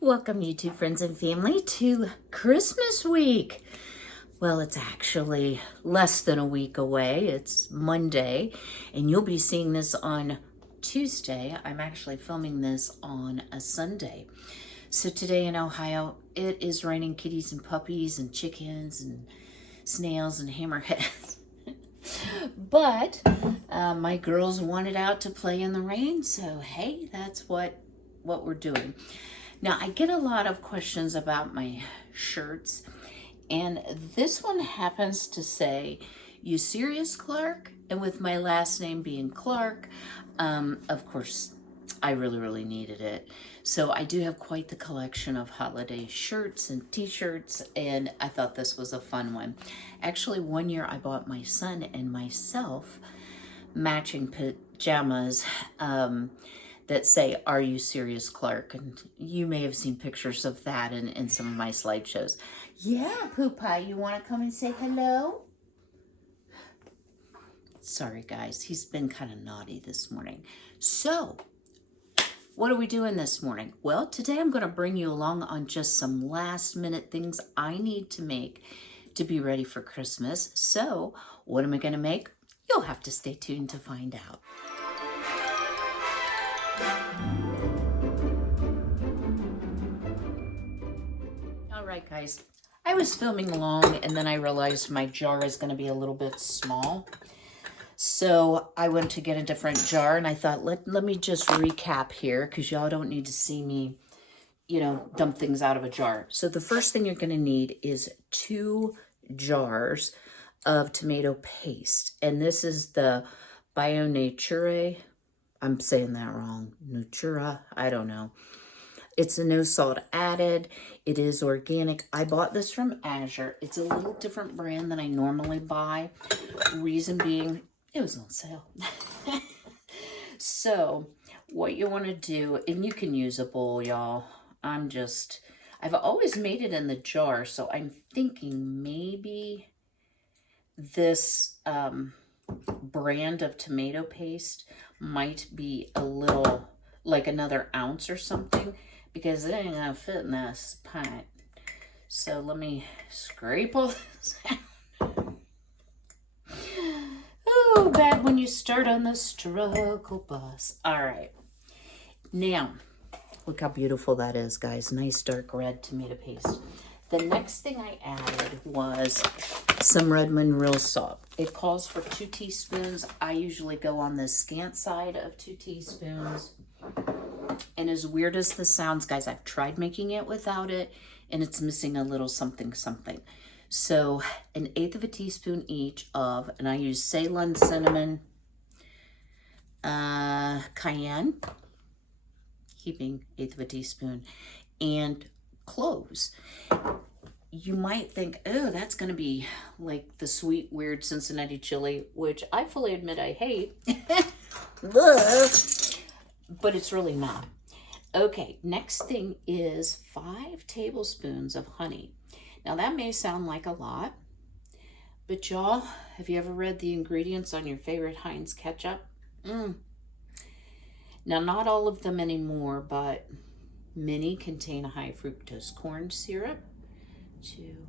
Welcome, YouTube friends and family, to Christmas week. Well, it's actually less than a week away. It's Monday, and you'll be seeing this on Tuesday. I'm actually filming this on a Sunday. So today in Ohio, it is raining kitties and puppies and chickens and snails and hammerheads. But my girls wanted out to play in the rain, so hey, that's what we're doing. Now, I get a lot of questions about my shirts, and this one happens to say, "You serious, Clark?" And with my last name being Clark, of course, I really needed it. So I do have quite the collection of holiday shirts and t-shirts, and I thought this was a fun one. Actually, one year I bought my son and myself matching pajamas that say, "Are you serious, Clark?" And you may have seen pictures of that in some of my slideshows. Yeah, Poopa, you want to come and say hello? Sorry, guys. He's been kind of naughty this morning. So, what are we doing this morning? Well, today I'm going to bring you along on just some last-minute things I need to make to be ready for Christmas. So, what am I going to make? You'll have to stay tuned to find out. All right, guys, I was filming along and then I realized my jar is going to be a little bit small. So I went to get a different jar, and I thought, let me just recap here because y'all don't need to see me, dump things out of a jar. So the first thing you're going to need is 2 jars of tomato paste. And this is the Bio Nature. I'm saying that wrong. Natura, I don't know. It's a no salt added. It is organic. I bought this from Azure. It's a little different brand than I normally buy. Reason being, it was on sale. So what you want to do, and you can use a bowl, y'all. I've always made it in the jar, so I'm thinking maybe this brand of tomato paste might be a little, like another ounce or something, because it ain't gonna fit in this pint. So let me scrape all this out. Oh, bad when you start on the struggle bus. All right. Now, look how beautiful that is, guys. Nice dark red tomato paste. The next thing I added was some Redmond real salt. It calls for 2 teaspoons. I usually go on the scant side of 2 teaspoons. And as weird as this sounds, guys, I've tried making it without it, and it's missing a little something. So 1/8 of a teaspoon each of, and I use Ceylon cinnamon, cayenne, keeping 1/8 of a teaspoon, and cloves. You might think, oh, that's going to be like the sweet, weird Cincinnati chili, which I fully admit I hate. But it's really not. Okay, next thing is 5 tablespoons of honey. Now that may sound like a lot, but y'all, have you ever read the ingredients on your favorite Heinz ketchup? Now, not all of them anymore, but many contain a high fructose corn syrup. 2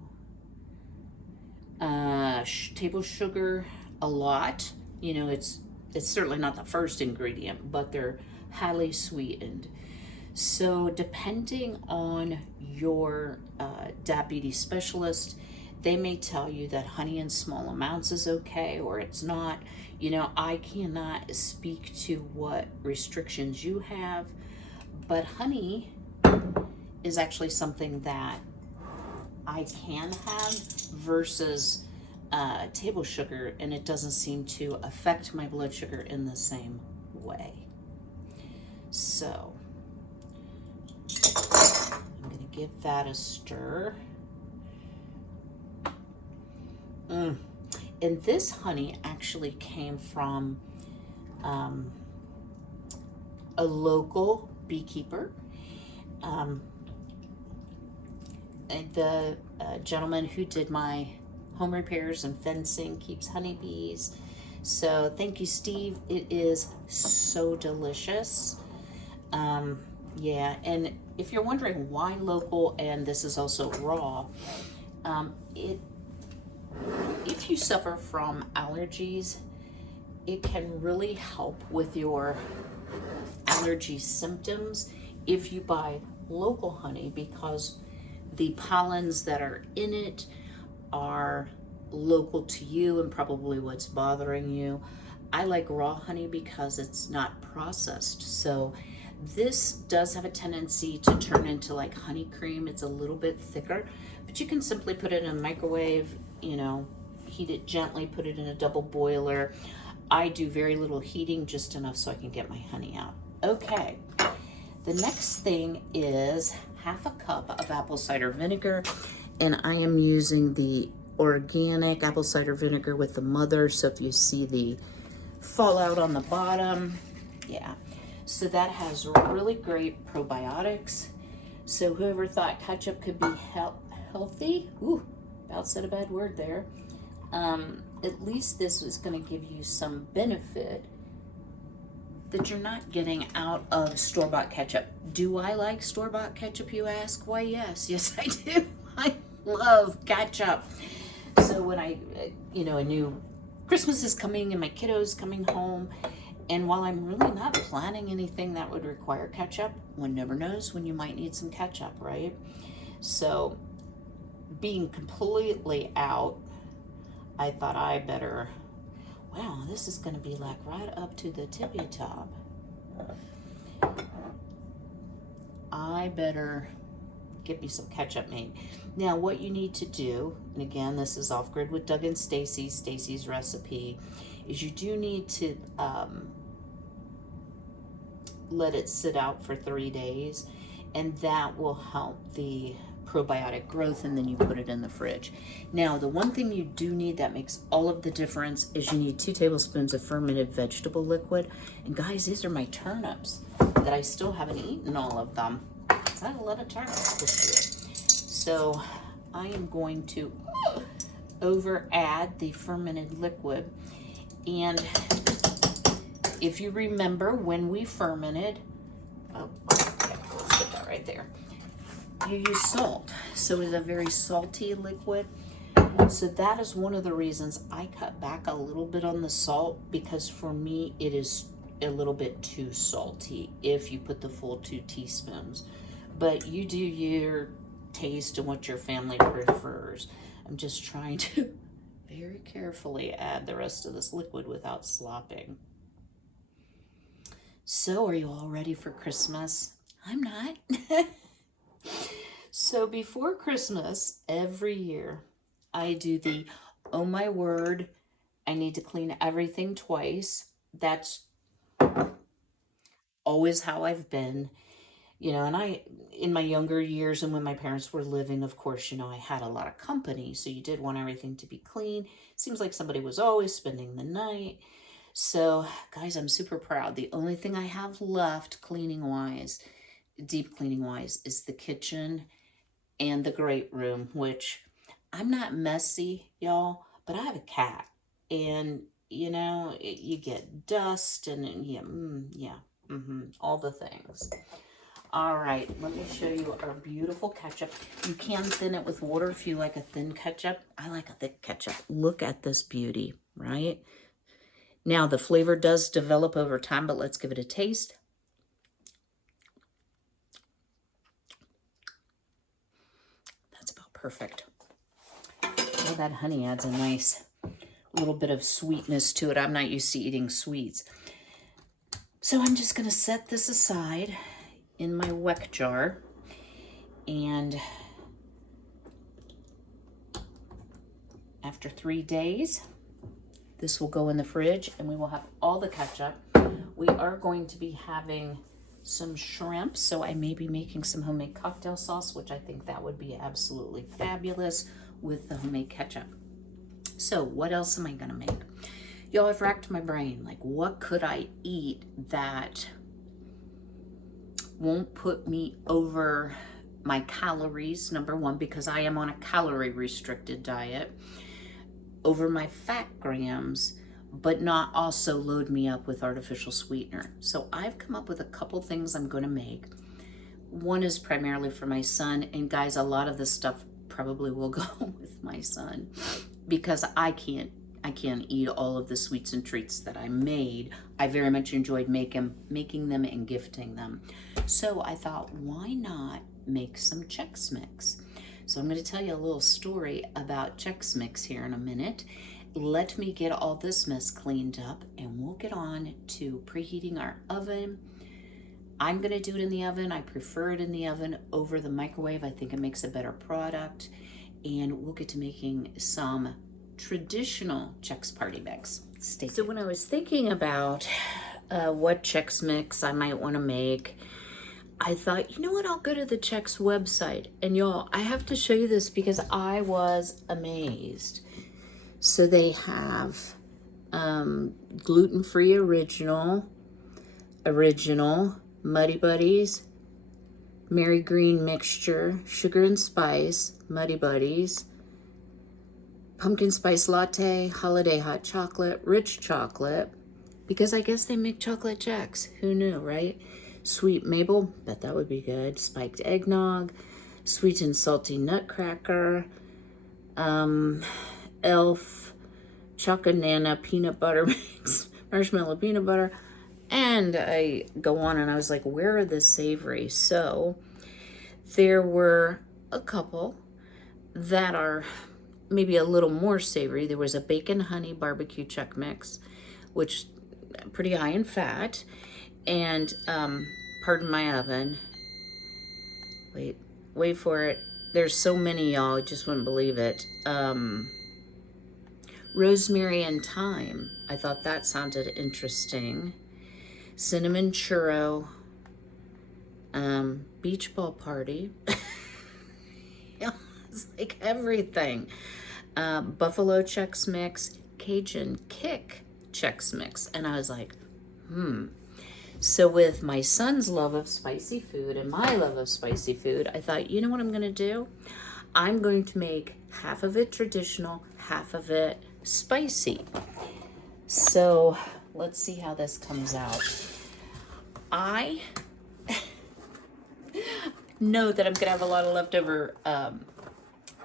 table sugar, a lot. It's certainly not the first ingredient, but they're highly sweetened. So depending on your diabetes specialist, they may tell you that honey in small amounts is okay, or it's not. I cannot speak to what restrictions you have, but honey is actually something that I can have versus table sugar, and it doesn't seem to affect my blood sugar in the same way. So I'm going to give that a stir. And this honey actually came from a local beekeeper. The gentleman who did my home repairs and fencing keeps honeybees. So thank you, Steve. It is so delicious. Yeah, and if you're wondering why local and this is also raw, it if you suffer from allergies, it can really help with your allergy symptoms if you buy local honey, because the pollens that are in it are local to you and probably what's bothering you. I like raw honey because it's not processed. So this does have a tendency to turn into like honey cream. It's a little bit thicker, but you can simply put it in a microwave, you know, heat it gently, put it in a double boiler. I do very little heating, just enough so I can get my honey out. Okay, the next thing is half a cup of apple cider vinegar, and I am using the organic apple cider vinegar with the mother. So if you see the fallout on the bottom, yeah. So that has really great probiotics. So whoever thought ketchup could be healthy, ooh, about said a bad word there. At least this is going to give you some benefit that you're not getting out of store-bought ketchup. Do I like store-bought ketchup, you ask? Why, yes, I do. I love ketchup. So when I knew Christmas is coming and my kiddo's coming home, and while I'm really not planning anything that would require ketchup, one never knows when you might need some ketchup, right? So being completely out, I thought I better, wow, this is going to be like right up to the tippy top. I better get me some ketchup made. Now, what you need to do, and again, this is off grid with Doug and Stacy's recipe, is you do need to let it sit out for 3 days, and that will help the probiotic growth, and then you put it in the fridge. Now, the one thing you do need that makes all of the difference is you need 2 tablespoons of fermented vegetable liquid. And guys, these are my turnips that I still haven't eaten all of them. I had a lot of turnips this year. So I am going to over add the fermented liquid. And if you remember when we fermented, oh, okay, let's put that right there. You use salt, so it's a very salty liquid. So that is one of the reasons I cut back a little bit on the salt, because for me it is a little bit too salty if you put the full 2 teaspoons. But you do your taste and what your family prefers. I'm just trying to very carefully add the rest of this liquid without slopping. So are you all ready for Christmas? I'm not. So before Christmas, every year, I do the, oh my word, I need to clean everything twice. That's always how I've been. You know, and I, in my younger years and when my parents were living, of course, you know, I had a lot of company. So you did want everything to be clean. Seems like somebody was always spending the night. So guys, I'm super proud. The only thing I have left cleaning-wise, deep cleaning-wise, is the kitchen and the great room, which I'm not messy, y'all, but I have a cat. And, you know, you get dust and all the things. All right, let me show you our beautiful ketchup. You can thin it with water if you like a thin ketchup. I like a thick ketchup. Look at this beauty, right? Now, the flavor does develop over time, but let's give it a taste. That's about perfect. Well, that honey adds a nice little bit of sweetness to it. I'm not used to eating sweets. So I'm just going to set this aside in my weck jar, and after 3 days, this will go in the fridge and we will have all the ketchup. We are going to be having some shrimp, so I may be making some homemade cocktail sauce, which I think that would be absolutely fabulous with the homemade ketchup. So what else am I gonna make? Y'all, I've racked my brain, like what could I eat that won't put me over my calories, number one, because I am on a calorie restricted diet, over my fat grams, but not also load me up with artificial sweetener. So I've come up with a couple things I'm going to make. one is primarily for my son, and guys, a lot of this stuff probably will go with my son because I can't eat all of the sweets and treats that I made. I very much enjoyed making them and gifting them. So I thought, why not make some Chex Mix? So I'm going to tell you a little story about Chex Mix here in a minute. Let me get all this mess cleaned up and we'll get on to preheating our oven. I'm going to do it in the oven. I prefer it in the oven over the microwave. I think it makes a better product. And we'll get to making some traditional Chex Party Mix. So when I was thinking about what Chex Mix I might want to make, I thought, you know what, I'll go to the Chex website. And y'all, I have to show you this because I was amazed. So they have gluten-free original, Muddy Buddies, Mary Green mixture, sugar and spice, Muddy Buddies, pumpkin spice latte, holiday hot chocolate, rich chocolate, because I guess they make chocolate Chex. Who knew, right? Sweet maple, bet that would be good. Spiked eggnog, sweet and salty nutcracker, elf, choconana peanut butter mix, marshmallow peanut butter. And I go on and I was like, where are the savory? So there were a couple that are maybe a little more savory. There was a bacon honey barbecue Chex Mix, which pretty high in fat. And pardon my oven. Wait for it. There's so many, y'all, I just wouldn't believe it. Rosemary and thyme. I thought that sounded interesting. Cinnamon churro, beach ball party. Yeah, it's like everything. Buffalo Chex Mix, Cajun kick Chex Mix. And I was like, So with my son's love of spicy food and my love of spicy food, I thought, you know what I'm going to do? I'm going to make half of it traditional, half of it spicy. So let's see how this comes out. I know that I'm going to have a lot of leftover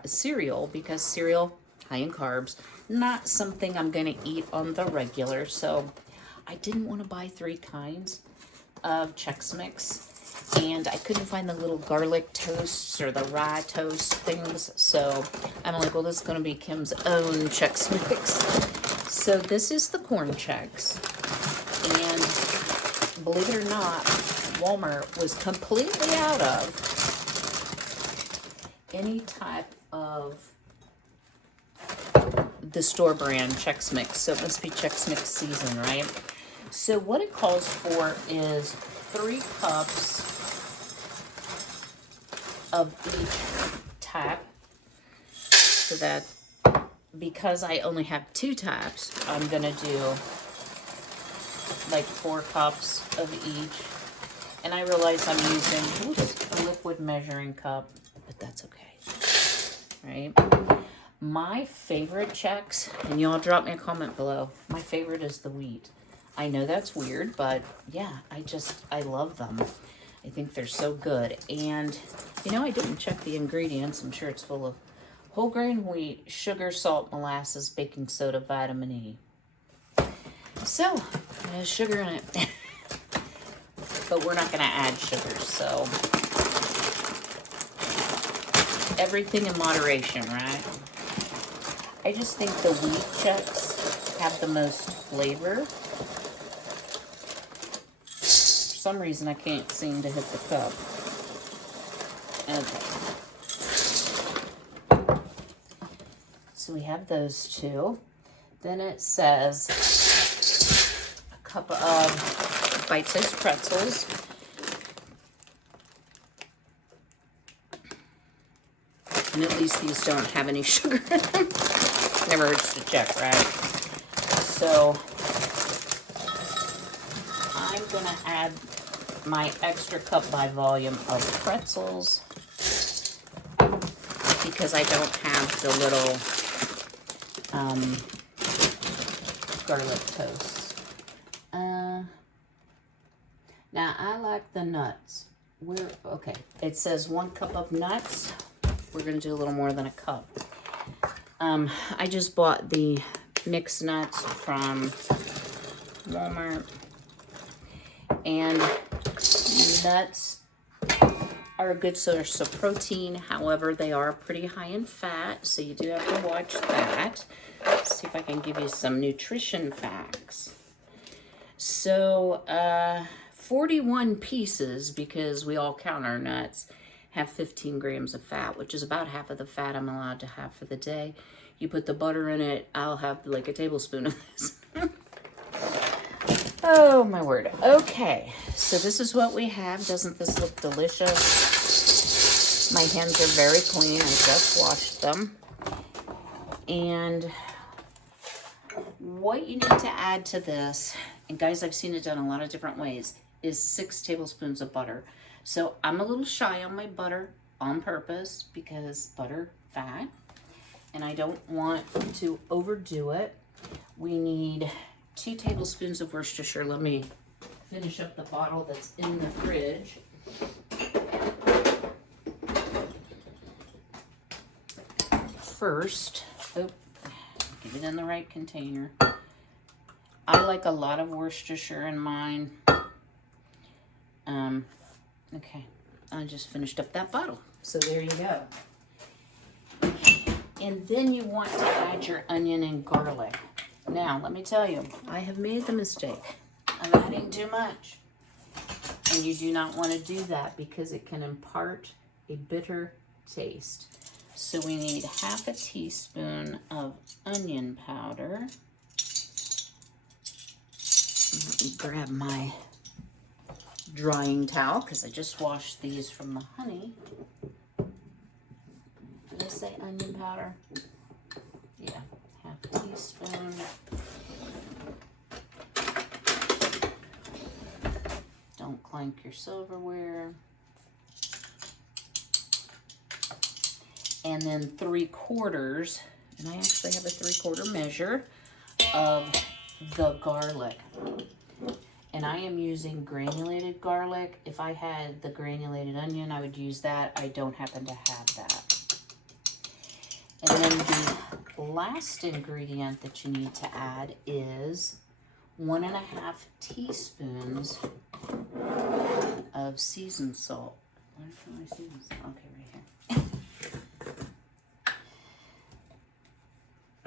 cereal because cereal, high in carbs, not something I'm going to eat on the regular. So I didn't want to buy 3 kinds of Chex Mix. And I couldn't find the little garlic toasts or the rye toast things. So I'm like, well, this is going to be Kym's own Chex Mix. So this is the corn Chex. And believe it or not, Walmart was completely out of any type of the store brand Chex Mix. So it must be Chex Mix season, right? So what it calls for is 3 cups of each type. So that because I only have 2 types, I'm gonna do like 4 cups of each. And I realize I'm using a liquid measuring cup, but that's okay, right? My favorite Chex, and y'all drop me a comment below, my favorite is the wheat. I know that's weird, but yeah, I love them. I think they're so good. And, you know, I didn't check the ingredients. I'm sure it's full of whole grain wheat, sugar, salt, molasses, baking soda, vitamin E. So, there's sugar in it. But we're not going to add sugar, so everything in moderation, right? I just think the wheat Chex have the most flavor. For some reason, I can't seem to hit the cup. Okay. So we have those 2. Then it says a cup of bite-sized pretzels. And at least these don't have any sugar in them. Never hurts to check, right? So I'm going to add my extra cup by volume of pretzels because I don't have the little garlic toast. Now I like the nuts okay, it says 1 cup of nuts. We're gonna do a little more than a cup. I just bought the mixed nuts from Walmart, and nuts are a good source of protein. However, they are pretty high in fat, so you do have to watch that. Let's see if I can give you some nutrition facts. So, 41 pieces, because we all count our nuts, have 15 grams of fat, which is about half of the fat I'm allowed to have for the day. You put the butter in it, I'll have like a tablespoon of this. Oh, my word. Okay, so this is what we have. Doesn't this look delicious? My hands are very clean. I just washed them. And what you need to add to this, and guys, I've seen it done a lot of different ways, is 6 tablespoons of butter. So I'm a little shy on my butter on purpose because butter, fat, and I don't want to overdo it. We need 2 tablespoons of Worcestershire. Let me finish up the bottle that's in the fridge. First, get it in the right container. I like a lot of Worcestershire in mine. Okay, I just finished up that bottle. So there you go. And then you want to add your onion and garlic. Now, let me tell you, I have made the mistake of adding too much. And you do not want to do that because it can impart a bitter taste. So we need half a teaspoon of onion powder. Let me grab my drying towel because I just washed these from the honey. Did I say onion powder? Yeah, half a teaspoon. Don't clank your silverware. And then 3/4, and I actually have a 3/4 measure of the garlic. And I am using granulated garlic. If I had the granulated onion, I would use that. I don't happen to have that. And then the last ingredient that you need to add is 1.5 teaspoons of seasoned salt. Where's my seasoned salt? Okay, right here.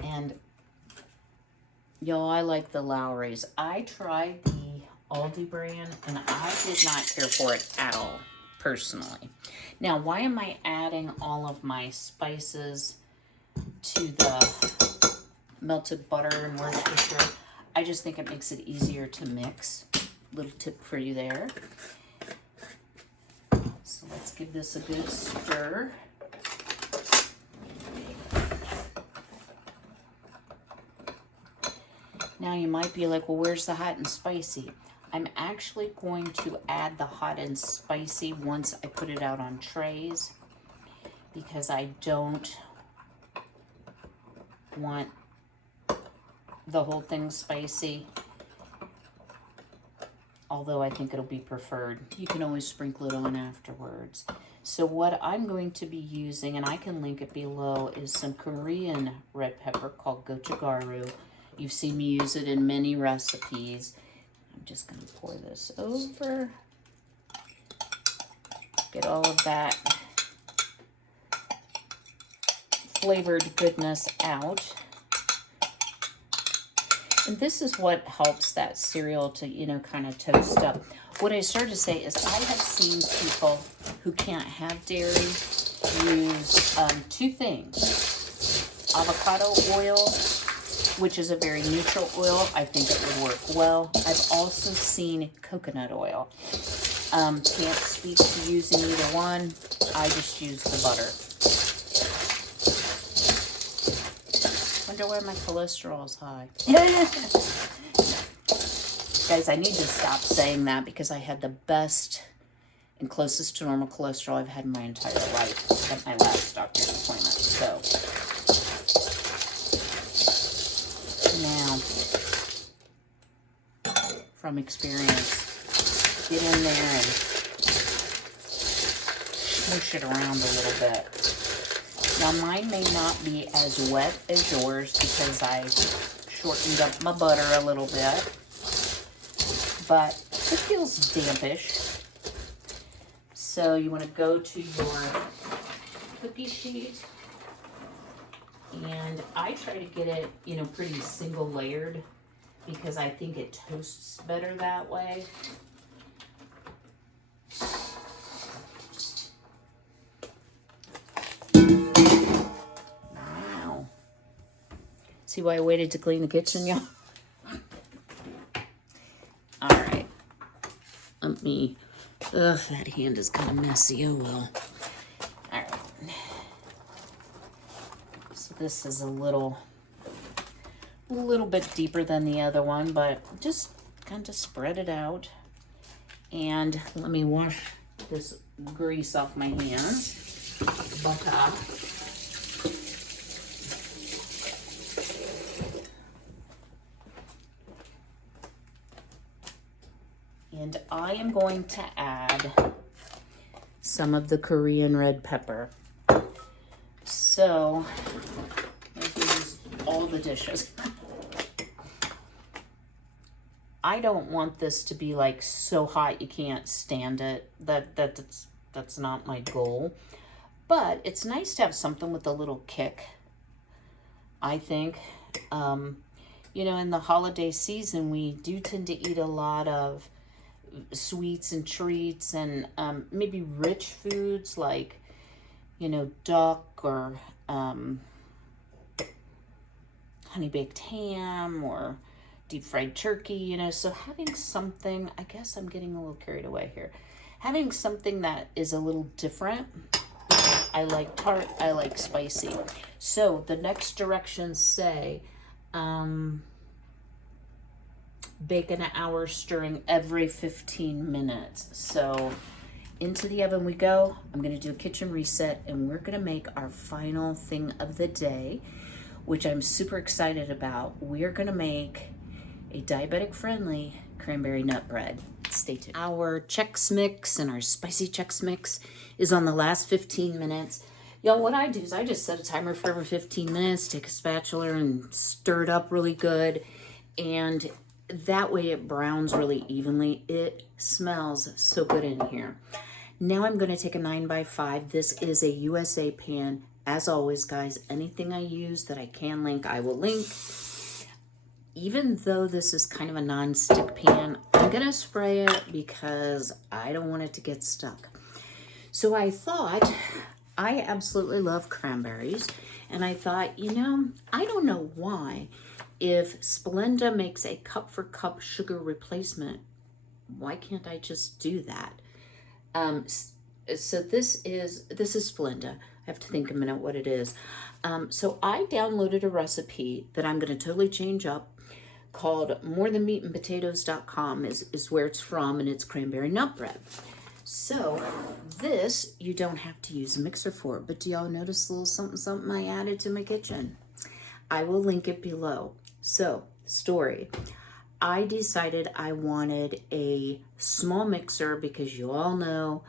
And y'all, I like the Lowry's. I tried the Aldi brand and I did not care for it at all, personally. Now, why am I adding all of my spices to the melted butter and Worcestershire? I just think it makes it easier to mix. Little tip for you there. So let's give this a good stir. Now you might be like, well, where's the hot and spicy? I'm actually going to add the hot and spicy once I put it out on trays because I don't want the whole thing spicy. Although I think it'll be preferred. You can always sprinkle it on afterwards. So what I'm going to be using, and I can link it below, is some Korean red pepper called gochugaru. You've seen me use it in many recipes. I'm just going to pour this over. Get all of that flavored goodness out. And this is what helps that cereal to, you know, kind of toast up. What I started to say is I have seen people who can't have dairy use 2 things. Avocado oil, which is a very neutral oil. I think it would work well. I've also seen coconut oil. Can't speak to using either one. I just use the butter. Wonder why my cholesterol is high. Guys, I need to stop saying that because I had the best and closest to normal cholesterol I've had in my entire life at my last doctor's appointment. So now, from experience, get in there and smoosh it around a little bit. Now mine may not be as wet as yours because I shortened up my butter a little bit, but it feels dampish. So you want to go to your cookie sheet, and I try to get it, you know, pretty single layered because I think it toasts better that way. Wow. See why I waited to clean the kitchen, y'all? All right. Let me, ugh, that hand is kind of messy. Oh well. All right. So this is a little bit deeper than the other one, but just kind of spread it out. And let me wash this grease off my hands. Butter. And I am going to add some of the Korean red pepper. So, let's use all the dishes. I don't want this to be like so hot you can't stand it. That's not my goal. But it's nice to have something with a little kick, I think. You know, in the holiday season, we do tend to eat a lot of sweets and treats and maybe rich foods like, you know, duck or honey baked ham or deep fried turkey, you know. So having something, I guess I'm getting a little carried away here. Having something that is a little different. I like tart, I like spicy. So the next directions say, bake an hour, stirring every 15 minutes. So into the oven we go. I'm gonna do a kitchen reset and we're gonna make our final thing of the day, which I'm super excited about. We're gonna make a diabetic friendly cranberry nut bread. Stay tuned. Our Chex mix and our spicy Chex mix is on the last 15 minutes. Y'all, what I do is I just set a timer for every 15 minutes, take a spatula and stir it up really good. And that way it browns really evenly. It smells so good in here. Now I'm going to take a 9x5. This is a USA pan. As always, guys, anything I use that I can link, I will link. Even though this is kind of a non-stick pan, I'm going to spray it because I don't want it to get stuck. So I thought, I absolutely love cranberries, and I thought, you know, I don't know why, if Splenda makes a cup for cup sugar replacement, why can't I just do that? So this is Splenda. I have to think a minute what it is. So I downloaded a recipe that I'm going to totally change up called morethanmeatandpotatoes.com is where it's from, and it's cranberry nut bread. So this, you don't have to use a mixer for, but do y'all notice a little something I added to my kitchen? I will link it below. So, story. I decided I wanted a small mixer because you all know,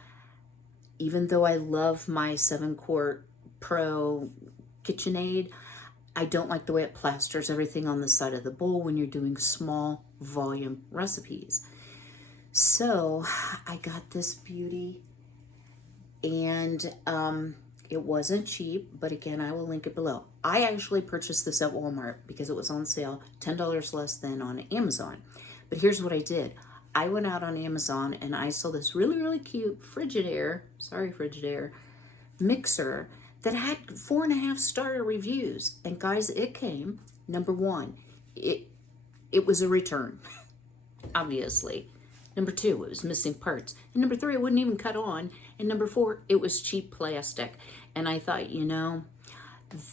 even though I love my 7-quart Pro KitchenAid, I don't like the way it plasters everything on the side of the bowl when you're doing small volume recipes. So I got this beauty, and it wasn't cheap, but again, I will link it below. I actually purchased this at Walmart because it was on sale, $10 less than on Amazon. But here's what I did. I went out on Amazon and I saw this really, really cute Frigidaire mixer that had 4.5-star reviews. And guys, it came, number one, it was a return, obviously. Number 2, it was missing parts. And number 3, it wouldn't even cut on. And number 4, it was cheap plastic. And I thought, you know,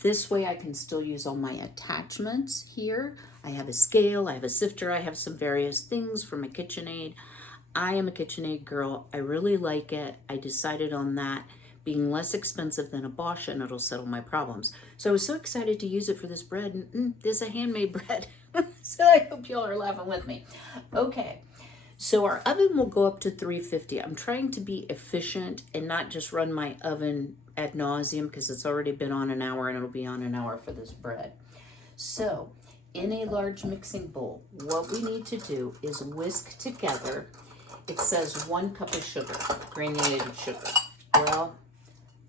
this way I can still use all my attachments here. I have a scale, I have a sifter, I have some various things for my KitchenAid. I am a KitchenAid girl. I really like it. I decided on that being less expensive than a Bosch, and it'll settle my problems. So I was so excited to use it for this bread. And this is a handmade bread. So I hope y'all are laughing with me. Okay. So our oven will go up to 350. I'm trying to be efficient and not just run my oven ad nauseum because it's already been on an hour and it'll be on an hour for this bread. So in a large mixing bowl, what we need to do is whisk together. It says 1 cup of sugar, granulated sugar. Well,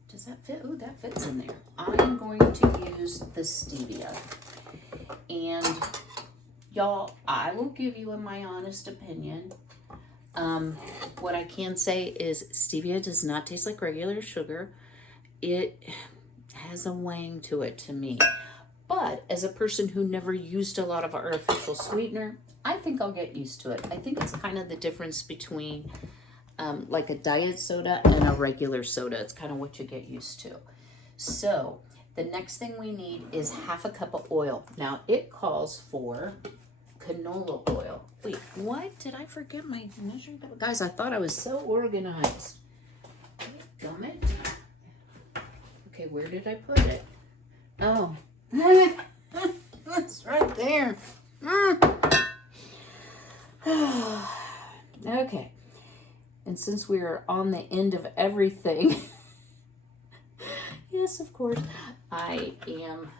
does that fit? Oh, that fits in there. I'm going to use the stevia. And y'all, I will give you my honest opinion. What I can say is stevia does not taste like regular sugar. It has a wang to it to me. But as a person who never used a lot of artificial sweetener, I think I'll get used to it. I think it's kind of the difference between like a diet soda and a regular soda. It's kind of what you get used to. So the next thing we need is 1/2 cup of oil. Now it calls for canola oil. Wait, what? Did I forget my measuring cup? Guys, I thought I was so organized. Gummit. Okay, where did I put it? Oh, that's right there. Okay. And since we are on the end of everything, yes, of course, I am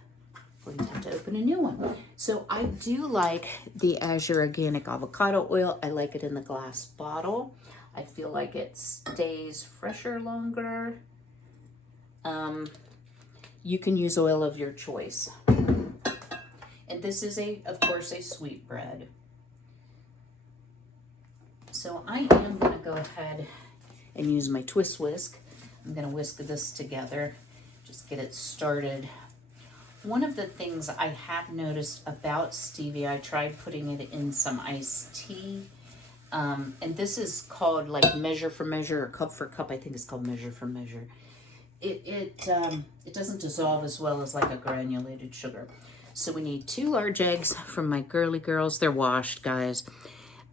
going to have to open a new one. So I do like the Azure Organic Avocado Oil. I like it in the glass bottle. I feel like it stays fresher longer. You can use oil of your choice. And this is of course, a sweet bread. So I am going to go ahead and use my twist whisk. I'm going to whisk this together, just get it started. One of the things I have noticed about stevia, I tried putting it in some iced tea. And this is called like measure for measure or cup for cup. I think it's called measure for measure. It doesn't dissolve as well as like a granulated sugar. So we need 2 large eggs from my girly girls. They're washed, guys.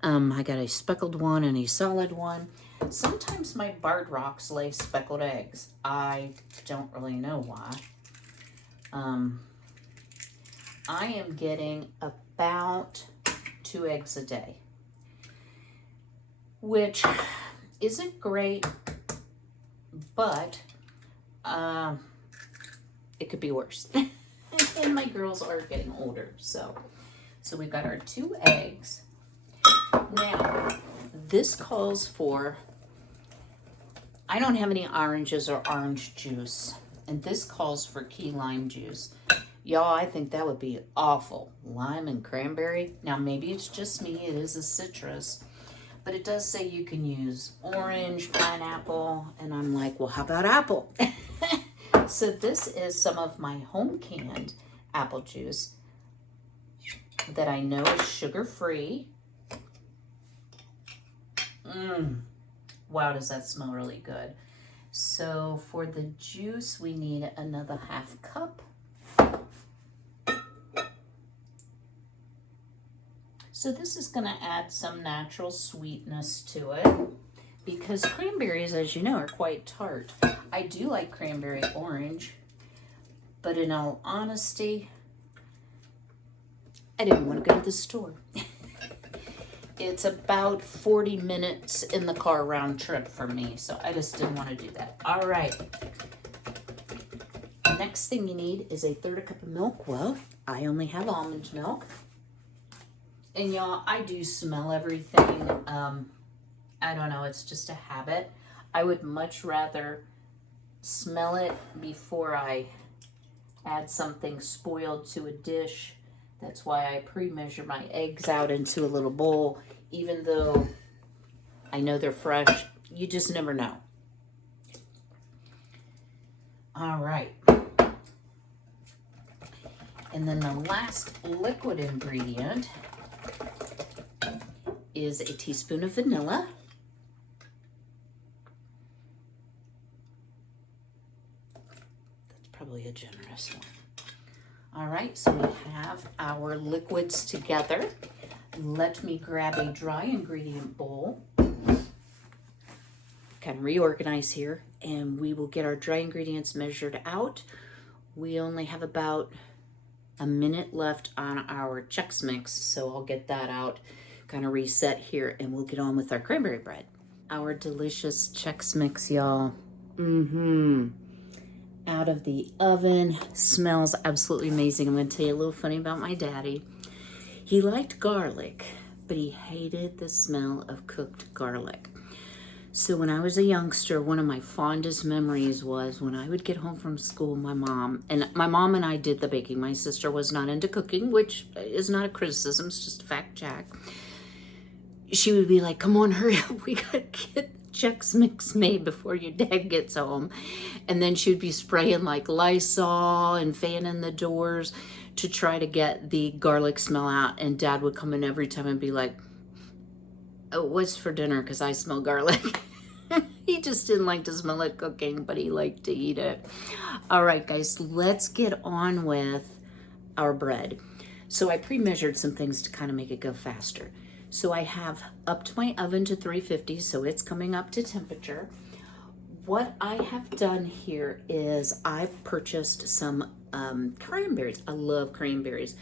I got a speckled one and a solid one. Sometimes my barred rocks lay speckled eggs. I don't really know why. I am getting about 2 eggs a day, which isn't great, but it could be worse. And my girls are getting older, so we've got our 2 eggs. Now, this calls for, I don't have any oranges or orange juice, and this calls for key lime juice. Y'all, I think that would be awful. Lime and cranberry. Now, maybe it's just me. It is a citrus. But it does say you can use orange, pineapple, and I'm like, well, how about apple? So this is some of my home canned apple juice that I know is sugar-free. Wow, does that smell really good. So for the juice, we need another 1/2 cup. So this is going to add some natural sweetness to it because cranberries, as you know, are quite tart. I do like cranberry orange, but in all honesty, I didn't want to go to the store. It's about 40 minutes in the car round trip for me, so I just didn't want to do that. All right. Next thing you need is 1/3 cup of milk. Well, I only have almond milk. And y'all, I do smell everything. I don't know, it's just a habit. I would much rather smell it before I add something spoiled to a dish. That's why I pre-measure my eggs out into a little bowl, even though I know they're fresh. You just never know. All right. And then the last liquid ingredient is a teaspoon of vanilla. That's probably a generous one. All right, so we have our liquids together. Let me grab a dry ingredient bowl. Kind of reorganize here, and we will get our dry ingredients measured out. We only have about a minute left on our chex mix, so I'll get that out. kind of reset here, and we'll get on with our cranberry bread. Our delicious Chex Mix, y'all. Out of the oven. Smells absolutely amazing. I'm going to tell you a little funny about my daddy. He liked garlic, but he hated the smell of cooked garlic. So when I was a youngster, one of my fondest memories was when I would get home from school, my mom and I did the baking. My sister was not into cooking, which is not a criticism, it's just a fact, Jack. She would be like, come on, hurry up, we gotta get Chex Mix made before your dad gets home. And then she would be spraying like Lysol and fanning the doors to try to get the garlic smell out. And Dad would come in every time and be like, oh, what's for dinner? Because I smell garlic. He just didn't like to smell it cooking, but he liked to eat it. All right, guys, let's get on with our bread. So I pre-measured some things to kind of make it go faster. So I have upped my oven to 350, so it's coming up to temperature. What I have done here is I purchased some cranberries. I love cranberries.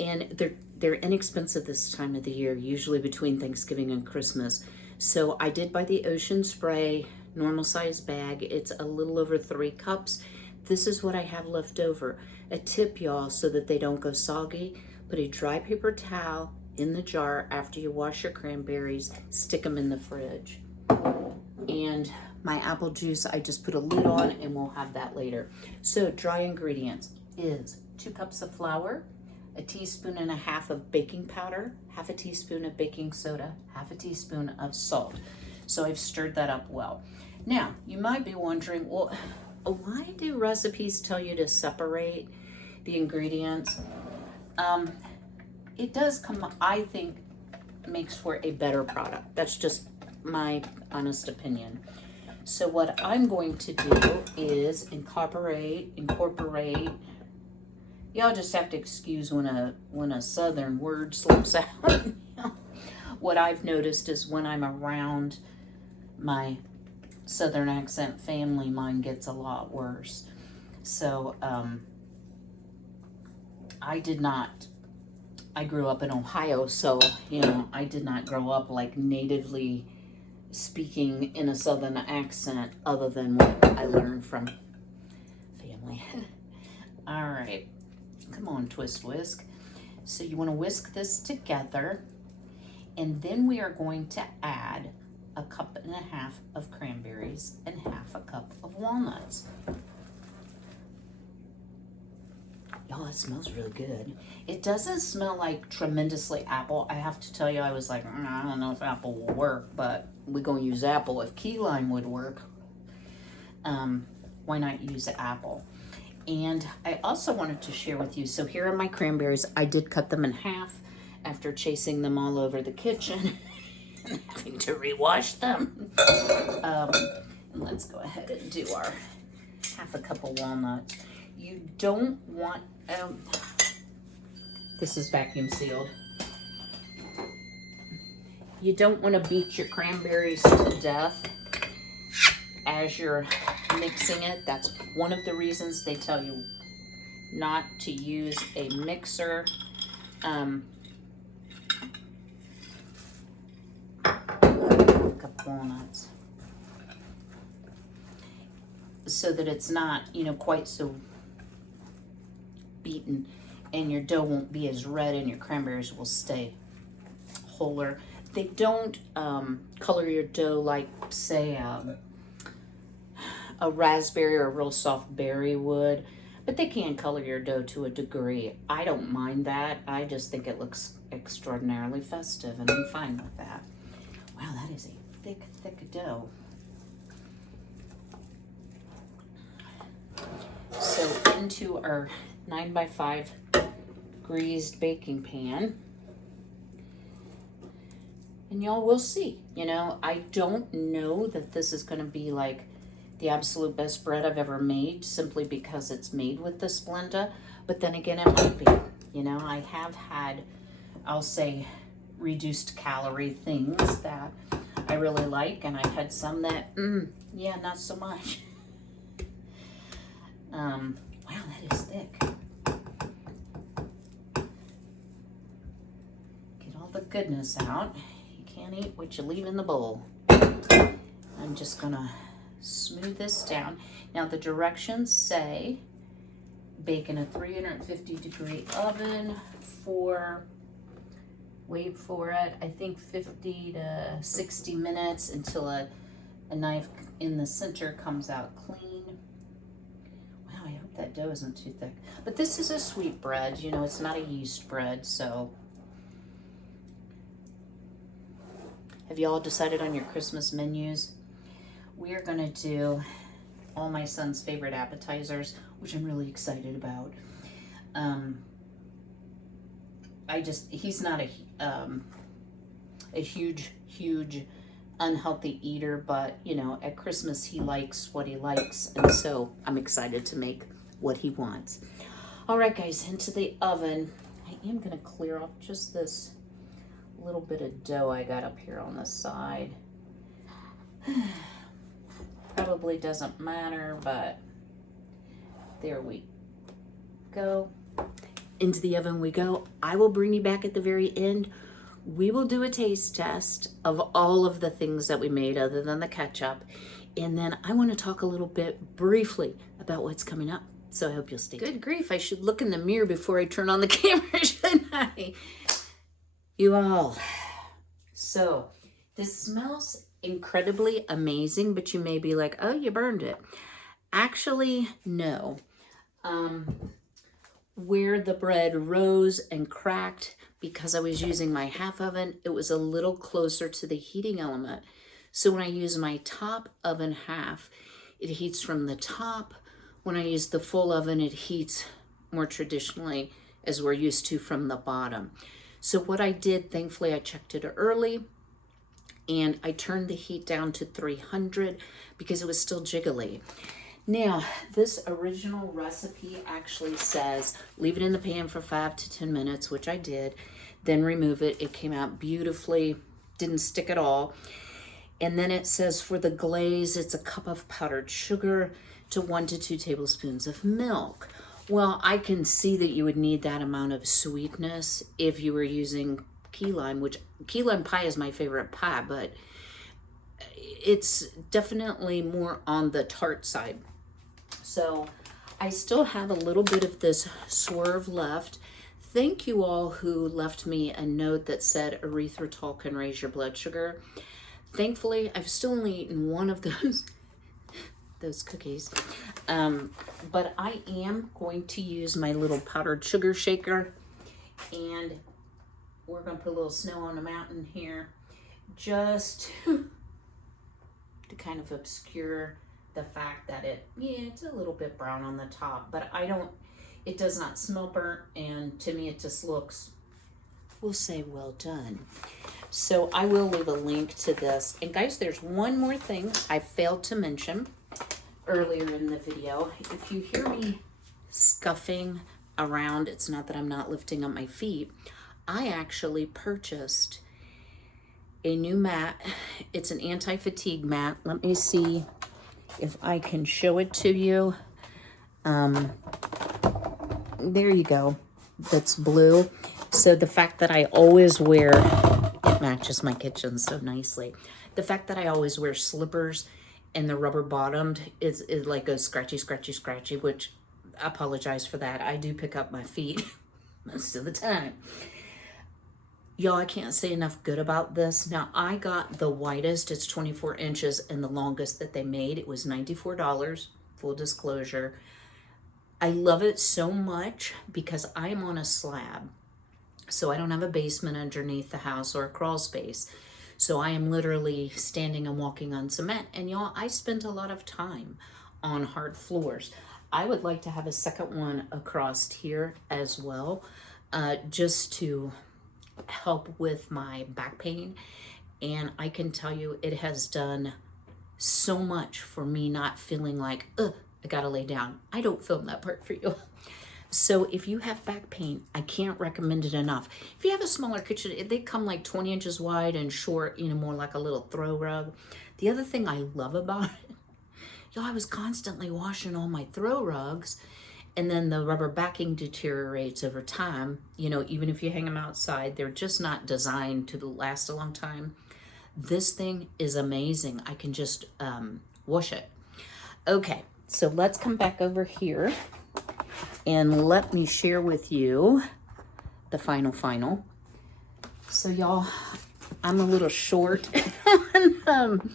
And they're inexpensive this time of the year, usually between Thanksgiving and Christmas. So I did buy the Ocean Spray normal size bag. It's a little over 3 cups. This is what I have left over. A tip, y'all, so that they don't go soggy. Put a dry paper towel in the jar after you wash your cranberries. Stick them in the fridge. And my apple juice, I just put a lid on, and we'll have that later. So dry ingredients is 2 cups of flour, a teaspoon and a half of baking powder, half a teaspoon of baking soda, half a teaspoon of salt. So I've stirred that up well. Now, you might be wondering, well, why do recipes tell you to separate the ingredients? It does come, I think, makes for a better product. That's just my honest opinion. So what I'm going to do is incorporate. Y'all just have to excuse when a southern word slips out. What I've noticed is when I'm around my southern accent family, mine gets a lot worse. So I grew up in Ohio, so I did not grow up like natively speaking in a southern accent other than what I learned from family. All right. Come on, twist whisk. So you want to whisk this together, and then we are going to add 1.5 cups of cranberries and 1/2 cup of walnuts. Y'all, it smells really good. It doesn't smell like tremendously apple. I have to tell you, I was like, I don't know if apple will work, but we're going to use apple. If key lime would work, why not use apple? And I also wanted to share with you, so here are my cranberries. I did cut them in half after chasing them all over the kitchen and having to rewash them. And let's go ahead and do our 1/2 cup of walnuts. You don't want, this is vacuum sealed. You don't want to beat your cranberries to death as you're mixing it. That's one of the reasons they tell you not to use a mixer. Cup of walnuts, so that it's not, quite so beaten, and your dough won't be as red, and your cranberries will stay wholer. They don't color your dough like, say, a raspberry or a real soft berry would, but they can color your dough to a degree. I don't mind that. I just think it looks extraordinarily festive, and I'm fine with that. Wow, that is a thick, thick dough. So into our 9x5 greased baking pan. And y'all will see, I don't know that this is going to be like the absolute best bread I've ever made, simply because it's made with the Splenda. But then again, it might be. I have had, I'll say, reduced calorie things that I really like, and I've had some that, yeah, not so much. Wow, that is thick. Get all the goodness out. You can't eat what you leave in the bowl. I'm just gonna smooth this down. Now the directions say bake in a 350-degree oven for, wait for it, I think 50 to 60 minutes until a knife in the center comes out clean. Wow, I hope that dough isn't too thick. But this is a sweet bread, you know, it's not a yeast bread, so. Have you all decided on your Christmas menus? We are gonna do all my son's favorite appetizers, which I'm really excited about. He's not a huge unhealthy eater, but you know, at Christmas he likes what he likes, and so I'm excited to make what he wants. All right, guys, into the oven. I am gonna clear off just this little bit of dough I got up here on the side. Probably doesn't matter, but there we go. Into the oven we go. I will bring you back at the very end. We will do a taste test of all of the things that we made other than the ketchup. And then I want to talk a little bit briefly about what's coming up. So I hope you'll stay tuned. Good grief, I should look in the mirror before I turn on the camera, shouldn't I? You all. So this smells incredibly amazing, but you may be like, oh, you burned it. Actually, no. Where the bread rose and cracked, because I was using my half oven, it was a little closer to the heating element. So when I use my top oven half, it heats from the top. When I use the full oven, it heats more traditionally, as we're used to, from the bottom. So what I did, thankfully I checked it early, and I turned the heat down to 300 because it was still jiggly. Now, this original recipe actually says, leave it in the pan for 5 to 10 minutes, which I did, then remove it. It came out beautifully, didn't stick at all. And then it says for the glaze, it's a cup of powdered sugar to 1 to 2 tablespoons of milk. Well, I can see that you would need that amount of sweetness if you were using key lime, which key lime pie is my favorite pie, but it's definitely more on the tart side. So I still have a little bit of this swerve left. Thank you all who left me a note that said erythritol can raise your blood sugar. Thankfully, I've still only eaten one of those cookies. But I am going to use my little powdered sugar shaker, and we're going to put a little snow on the mountain here just to kind of obscure the fact that it's a little bit brown on the top, but it does not smell burnt, and to me it just looks, we'll say, well done. So I will leave a link to this. And guys, there's one more thing I failed to mention earlier in the video. If you hear me scuffing around, it's not that I'm not lifting up my feet. I actually purchased a new mat. It's an anti-fatigue mat. Let me see if I can show it to you. There you go. That's blue. So the fact that I always wear, it matches my kitchen so nicely. The fact that I always wear slippers and the rubber bottomed is like a scratchy, which I apologize for that. I do pick up my feet most of the time. Y'all, I can't say enough good about this. Now, I got the widest, it's 24 inches, and the longest that they made. It was $94, full disclosure. I love it so much because I am on a slab. So I don't have a basement underneath the house or a crawl space. So I am literally standing and walking on cement. And y'all, I spent a lot of time on hard floors. I would like to have a second one across here as well, just to help with my back pain. And I can tell you it has done so much for me not feeling like, I gotta lay down. I don't film that part for you. So if you have back pain, I can't recommend it enough. If you have a smaller kitchen, they come like 20 inches wide and short, more like a little throw rug. The other thing I love about it, y'all, I was constantly washing all my throw rugs, and then the rubber backing deteriorates over time. You know, even if you hang them outside, they're just not designed to last a long time. This thing is amazing. I can just wash it. Okay, so let's come back over here and let me share with you the final. So y'all, I'm a little short on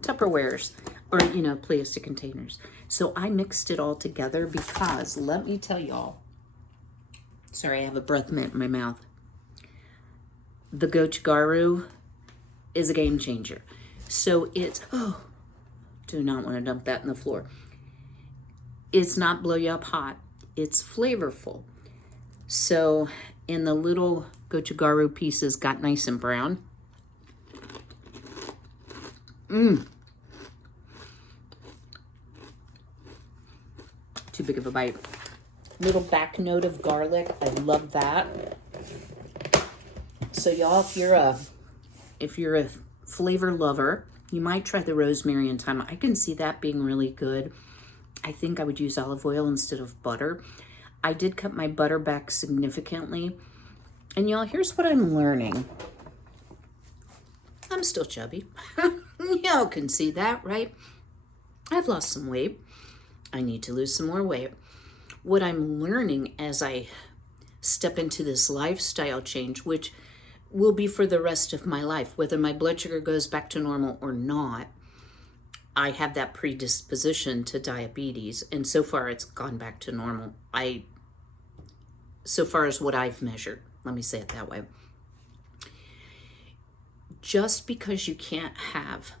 Tupperwares, or, you know, plastic containers. So I mixed it all together because, let me tell y'all, sorry, I have a breath mint in my mouth. The gochugaru is a game changer. So it's, oh, do not want to dump that in the floor. It's not blow you up hot. It's flavorful. So, and the little gochugaru pieces got nice and brown. Too big of a bite. Little back note of garlic. I love that. So y'all, if you're a flavor lover, you might try the rosemary and thyme. I can see that being really good. I think I would use olive oil instead of butter. I did cut my butter back significantly. And y'all, here's what I'm learning. I'm still chubby. Y'all can see that, right? I've lost some weight. I need to lose some more weight. What I'm learning as I step into this lifestyle change, which will be for the rest of my life, whether my blood sugar goes back to normal or not, I have that predisposition to diabetes, and so far it's gone back to normal. So far as what I've measured, let me say it that way. Just because you can't have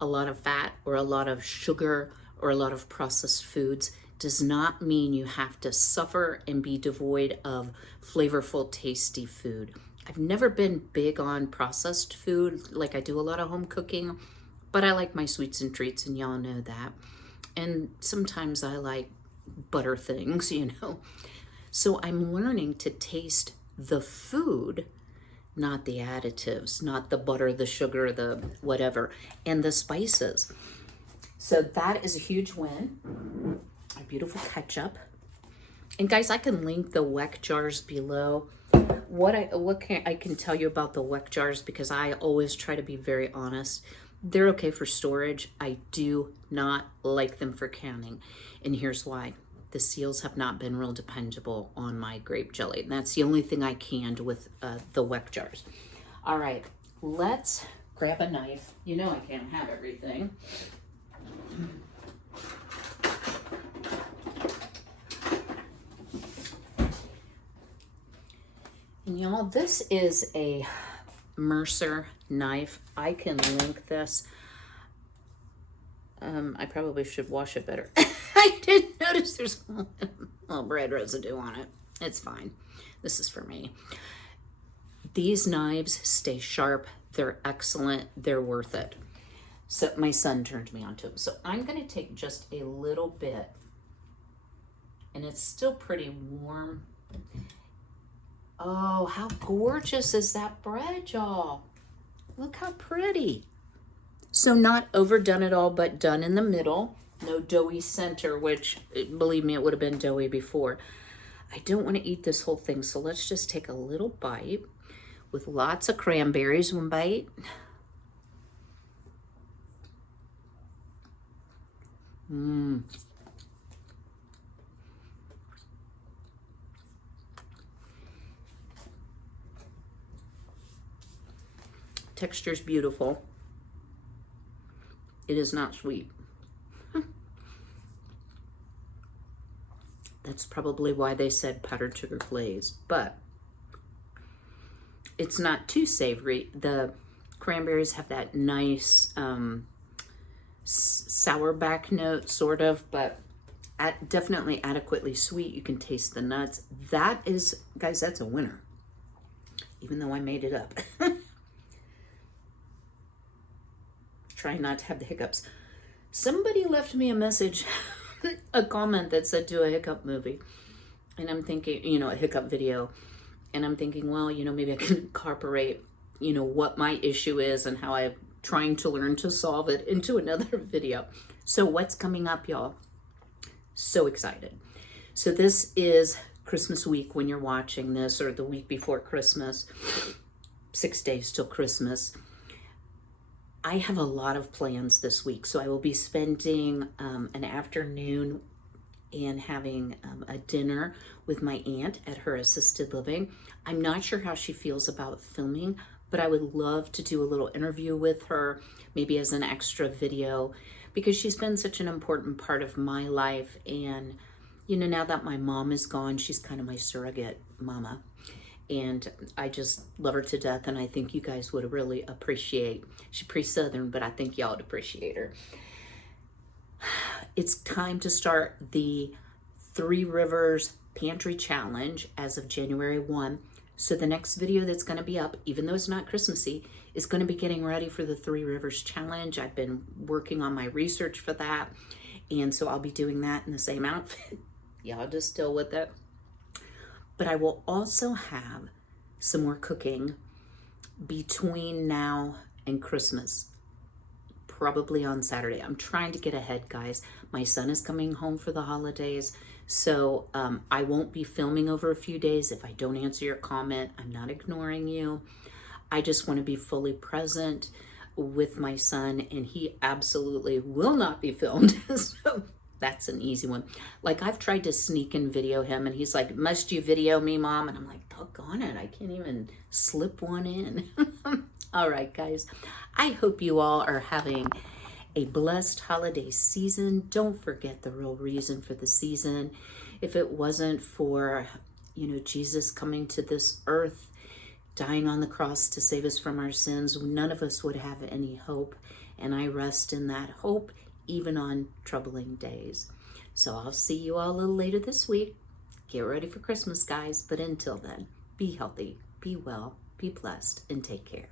a lot of fat or a lot of sugar or a lot of processed foods does not mean you have to suffer and be devoid of flavorful, tasty food. I've never been big on processed food. Like, I do a lot of home cooking, but I like my sweets and treats, and y'all know that. And sometimes I like butter things, you know. So I'm learning to taste the food, not the additives, not the butter, the sugar, the whatever, and the spices. So that is a huge win. A beautiful ketchup. And guys, I can link the Weck jars below. What I can tell you about the Weck jars, because I always try to be very honest. They're okay for storage. I do not like them for canning. And here's why. The seals have not been real dependable on my grape jelly. And that's the only thing I canned with the Weck jars. All right, let's grab a knife. You know I can't have everything. And y'all, this is a Mercer knife. I can link this. I probably should wash it better. I did notice there's a little bread residue on it. It's fine. This is for me. These knives stay sharp. They're excellent. They're worth it. So my son turned me onto them. So I'm going to take just a little bit. And it's still pretty warm. Oh, how gorgeous is that bread, y'all? Look how pretty. So not overdone at all, but done in the middle. No doughy center, which, believe me, it would have been doughy before. I don't want to eat this whole thing, so let's just take a little bite with lots of cranberries. One bite. Texture's beautiful. It is not sweet. That's probably why they said powdered sugar glaze, but it's not too savory. The cranberries have that nice sour back note, sort of, but definitely adequately sweet. You can taste the nuts. That is, guys, that's a winner, even though I made it up. Trying not to have the hiccups. Somebody left me a message, a comment that said, do a hiccup movie. And I'm thinking, you know, a hiccup video. And I'm thinking, well, you know, maybe I can incorporate, you know, what my issue is and how I'm trying to learn to solve it into another video. So what's coming up, y'all? So excited. So this is Christmas week when you're watching this, or the week before Christmas, 6 days till Christmas. I have a lot of plans this week, so I will be spending an afternoon and having a dinner with my aunt at her assisted living. I'm not sure how she feels about filming, but I would love to do a little interview with her, maybe as an extra video, because she's been such an important part of my life. And, you know, now that my mom is gone, she's kind of my surrogate mama. And I just love her to death, and I think you guys would really appreciate. She's pretty Southern, but I think y'all would appreciate her. It's time to start the Three Rivers Pantry Challenge as of January 1. So the next video that's going to be up, even though it's not Christmassy, is going to be getting ready for the Three Rivers Challenge. I've been working on my research for that, and so I'll be doing that in the same outfit. Y'all just deal with it. But I will also have some more cooking between now and Christmas, probably on Saturday. I'm trying to get ahead, guys. My son is coming home for the holidays, so I won't be filming over a few days. If I don't answer your comment, I'm not ignoring you. I just want to be fully present with my son, and he absolutely will not be filmed. So that's an easy one. Like, I've tried to sneak and video him, and he's like, "Must you video me, Mom?" And I'm like, doggone it, I can't even slip one in. All right, guys. I hope you all are having a blessed holiday season. Don't forget the real reason for the season. If it wasn't for, you know, Jesus coming to this earth, dying on the cross to save us from our sins, none of us would have any hope. And I rest in that hope, even on troubling days. So I'll see you all a little later this week. Get ready for Christmas, guys. But until then, be healthy, be well, be blessed, and take care.